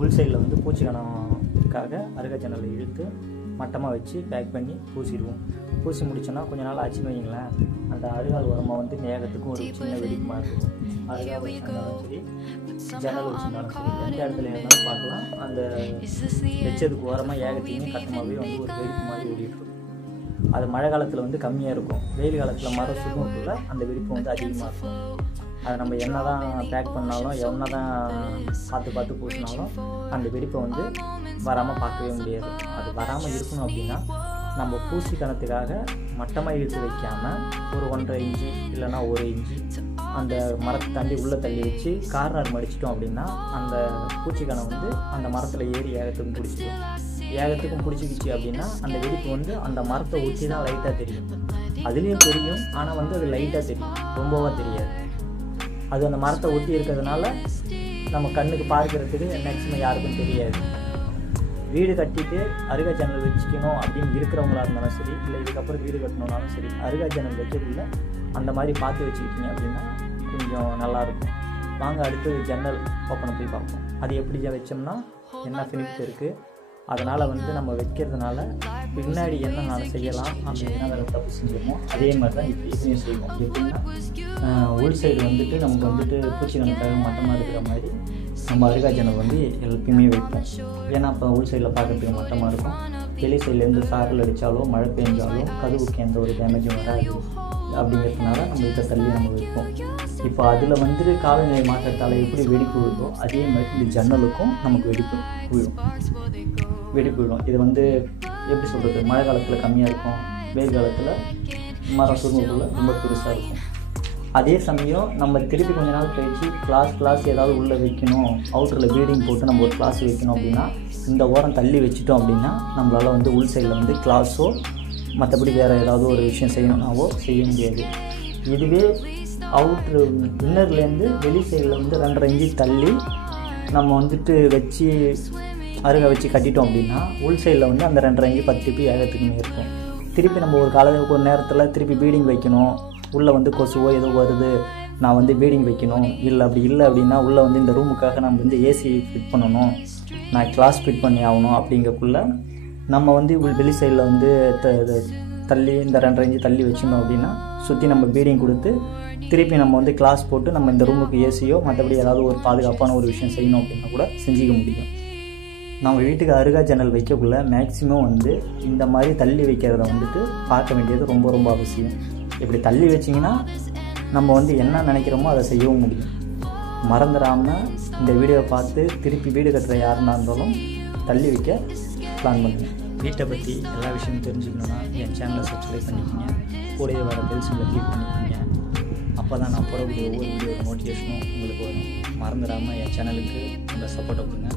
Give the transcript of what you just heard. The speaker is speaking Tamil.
உள் சைடில் வந்து பூச்சிக்கணத்துக்காக அருகா ஜன்னலை இழுத்து மட்டமாக வச்சு பேக் பண்ணி பூசிடுவோம். பூசி முடிச்சோன்னா கொஞ்ச நாள் ஆச்சுன்னு வைங்களேன், அந்த அருகால் உரமாக வந்து மேகத்துக்கும் ஒரு சின்ன வெடிப்புமா இருக்கும். அருகா வச்சுருந்தாலும் சரி, ஜன்னல் வச்சுருந்தாலும் சரி, எந்த இடத்துல இருந்தாலும் பார்க்கலாம். அந்த வச்சதுக்கு ஓரமாக ஏகத்தையுமே கட்டமாகவே வந்து ஒரு வெடிப்பு மாதிரி ஓடிட்டுருக்கும். அது மழை காலத்தில் வந்து கம்மியாக இருக்கும், வெயில் காலத்தில் மரம் சுருங்கக்குள்ள அந்த வெடிப்பு வந்து அதிகமாக இருக்கும். அதை நம்ம என்ன தான் பேக் பண்ணாலும் என்ன தான் பார்த்து பூசினாலும் அந்த வெடிப்பை வந்து வராமல் பார்க்கவே முடியாது. அது வராமல் இருக்கணும் அப்படின்னா நம்ம பூசிக்கணத்துக்காக மட்டமாக இழுத்து வைக்காமல் ஒரு 1.5 இன்ச்சு இல்லைன்னா 1 இன்ச்சு அந்த மரத்தை தாண்டி உள்ளே தள்ளி வச்சு கார்னர் மடிச்சிட்டோம் அப்படின்னா அந்த பூச்சிக்கணம் வந்து அந்த மரத்தில் ஏறி ஏகத்துக்கும் பிடிச்சிடும். ஏகத்துக்கும் பிடிச்சிக்கிச்சு அப்படின்னா அந்த வெடிப்பு வந்து அந்த மரத்தை ஒட்டி தான் லைட்டாக தெரியும். அதுலேயும் தெரியும், ஆனால் வந்து அது லைட்டாக தெரியும், ரொம்பவா தெரியாது. அது அந்த மரத்தை ஒட்டி இருக்கிறதுனால நம்ம கண்ணுக்கு பார்க்கறதுக்கு மேக்ஸிமம் யாருக்கும் தெரியாது. வீடு கட்டிட்டு அருகா ஜன்னல் வச்சுக்கணும் அப்படின்னு இருக்கிறவங்களா இருந்தாலும் சரி, இல்லை இதுக்கப்புறம் வீடு கட்டணுன்னாலும் சரி, அருகா ஜன்னல் வைக்கக்குள்ள அந்த மாதிரி பார்த்து வச்சுக்கிட்டீங்க அப்படின்னா கொஞ்சம் நல்லாயிருக்கும். வாங்க அடுத்து ஜன்னல் ஓப்பனை போய் பார்ப்போம். அது எப்படி வச்சோம்னா என்ன பெனிஃபிட் இருக்குது, அதனால் வந்து நம்ம வைக்கிறதுனால பின்னாடி என்ன செய்யலாம் அப்படின்னா அதை தப்பு செஞ்சுருமோ அதே மாதிரி தான் இப்போ இதையும் செய்வோம். எப்படின்னா உள் சைடு வந்துட்டு நமக்கு வந்துட்டு பூச்சிக்கணக்காக மட்டமாக இருக்கிற மாதிரி நம்ம அருகா ஜன்னல் வந்து எப்பயுமே வைப்போம். ஏன்னா இப்போ உள் சைடில் பார்க்குறதுக்கு மட்டமாக இருக்கும். வெளி சைட்லேருந்து சாரல் அடித்தாலோ மழை பெஞ்சாலும் கதவுக்கு எந்த ஒரு டேமேஜும் வராது. அப்படிங்கிறதுனால நம்ம இதை தள்ளி நம்ம வைப்போம். இப்போ அதில் வந்துட்டு காலநிலை மாற்றத்தால் எப்படி வெடிப்பு விழுதோ அதே மாதிரி இந்த ஜன்னலுக்கும் நமக்கு வெடிப்பு விழும். இது வந்து எப்படி சொல்கிறது, மழை காலத்தில் கம்மியாக இருக்கும், வெயில் காலத்தில் மரம் சுருங்கக்குள்ள ரொம்ப பெருசாக இருக்கும். அதே சமயம் நம்ம திருப்பி கொஞ்ச நாள் கழிச்சு கிளாஸ் ஏதாவது உள்ளே வைக்கணும், அவுட்டரில் பீடிங் போட்டு நம்ம ஒரு கிளாஸ் வைக்கணும் அப்படின்னா இந்த ஓரம் தள்ளி வச்சுட்டோம் அப்படின்னா நம்மளால் வந்து உள் சைடில் வந்து கிளாஸோ மற்றபடி வேறு ஏதாவது ஒரு விஷயம் செய்யணும்னாவோ செய்ய முடியாது. இதுவே அவுட்ரு இன்னர்லேருந்து வெளி சைடில் வந்து 2.5 இன்ச்சு தள்ளி நம்ம வந்துட்டு வச்சு அருகா வச்சு கட்டிட்டோம் அப்படின்னா உள் சைடில் வந்து அந்த 2.5 இன்ச்சு 10 திருப்பி ஏகத்துக்குமே இருக்கும். திருப்பி நம்ம ஒரு நேரத்தில் திருப்பி பீடிங் வைக்கணும், உள்ளே வந்து கொசுவோ ஏதோ வருது, நான் வந்து பீடிங் வைக்கணும், இல்லை அப்படின்னா உள்ளே வந்து இந்த ரூமுக்காக நம்ம வந்து ஏசி ஃபிட் பண்ணணும், நான் கிளாஸ் ஃபிட் பண்ணி ஆகணும். அப்படிங்கக்குள்ள நம்ம வந்து வெளி சைடில் வந்து தள்ளி இந்த 2.5 இன்ச்சு தள்ளி வச்சிருந்தோம் அப்படின்னா சுற்றி நம்ம பீடிங் கொடுத்து திருப்பி நம்ம வந்து கிளாஸ் போட்டு நம்ம இந்த ரூமுக்கு ஏசியோ மற்றபடி ஏதாவது ஒரு பாதுகாப்பான ஒரு விஷயம் செய்யணும் அப்படின்னா கூட செஞ்சுக்க முடியும். நம்ம வீட்டுக்கு அருகா ஜன்னல் வைக்கக்குள்ள மேக்ஸிமம் வந்து இந்த மாதிரி தள்ளி வைக்கிறத வந்துட்டு பார்க்க வேண்டியது ரொம்ப ரொம்ப அவசியம். இப்படி தள்ளி வச்சிங்கன்னா நம்ம வந்து என்ன நினைக்கிறோமோ அதை செய்யவும் முடியும். மறந்துடாமல் இந்த வீடியோவை பார்த்து திருப்பி வீடு கட்டுற யாருன்னா இருந்தாலும் தள்ளி வைக்க பிளான் பண்ணுங்கள். வீட்டை பற்றி எல்லா விஷயமும் தெரிஞ்சுக்கணுன்னா என் சேனலை சப்ஸ்கிரைப் பண்ணிக்கோங்க, கூடவே வர பெல் சிம்பலை கிளிக் பண்ணிக்கோங்க. அப்போ தான் நான் போடக்கூடிய ஒவ்வொரு வீடியோ நோட்டிஃபிகேஷனும் உங்களுக்கு வரும். மறந்துடாமல் என் சேனலுக்கு உங்கள் சப்போர்ட்டை கொடுங்க.